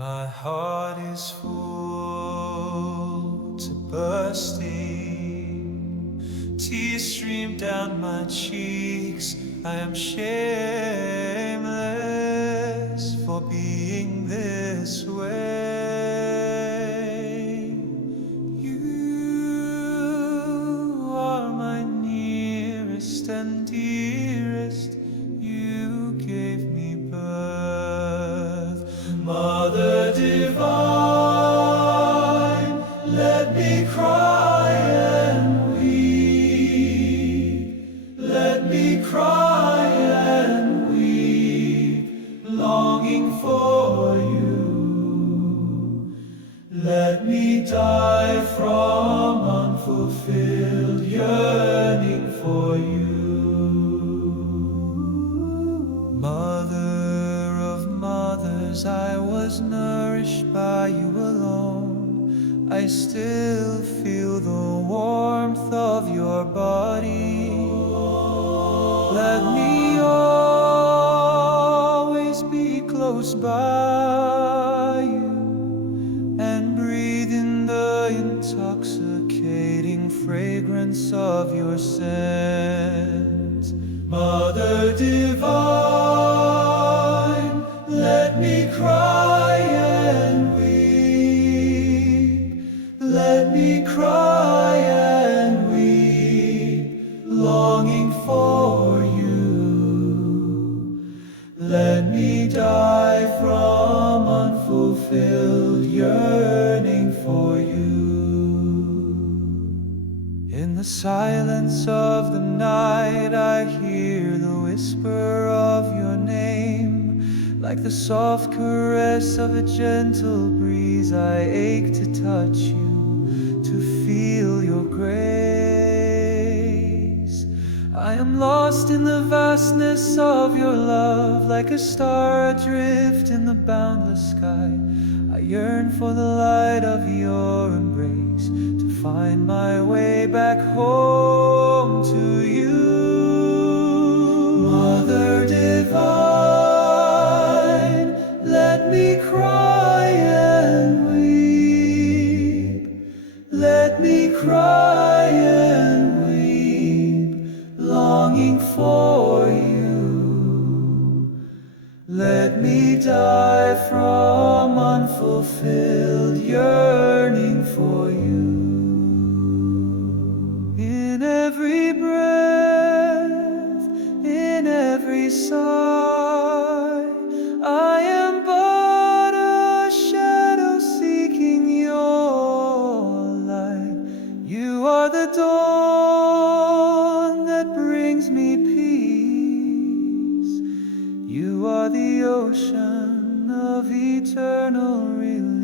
My heart is full to bursting. Tears stream down my cheeks. I am shameless for being this way. You are my nearest and dearest. You gave me birth. Mother divine, let me cry and weep. Let me cry and weep, longing for you. Let me die from unfulfilled yearning for you. Mother of mothers, I was nourished by you alone. I still feel the warmth of your body. Let me always be close by you and breathe in the intoxicating fragrance of your scent. Mother divine, let me cry and weep. Let me cry and weep, longing for you. Let me die from unfulfilled yearning for you. In the silence of the night, I hear the whisper of your name. Like the soft caress of a gentle breeze, I ache to touch you, to feel your grace. I am lost in the vastness of your love, like a star adrift in the boundless sky. I yearn for the light of your embrace, to find my way back home to you. Mother divine, let me cry and weep. Let me cry and weep, longing for you. Let me die from unfulfilled yearning for you. In every breath, in every sigh, I am but a shadow seeking your light. You are the dawn that brings me peace. You are the ocean of eternal release.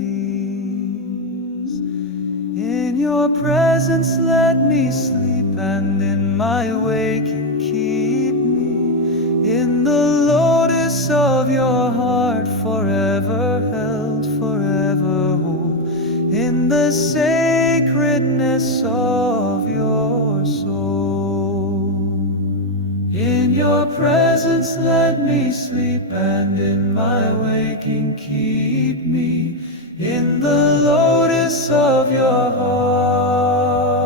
In your presence let me sleep, and in my waking keep me in the lotus of your heart, forever held, forever whole, in the sacredness of your soul. In your presence let me sleep, and in my waking keep me in the lotus of your heart.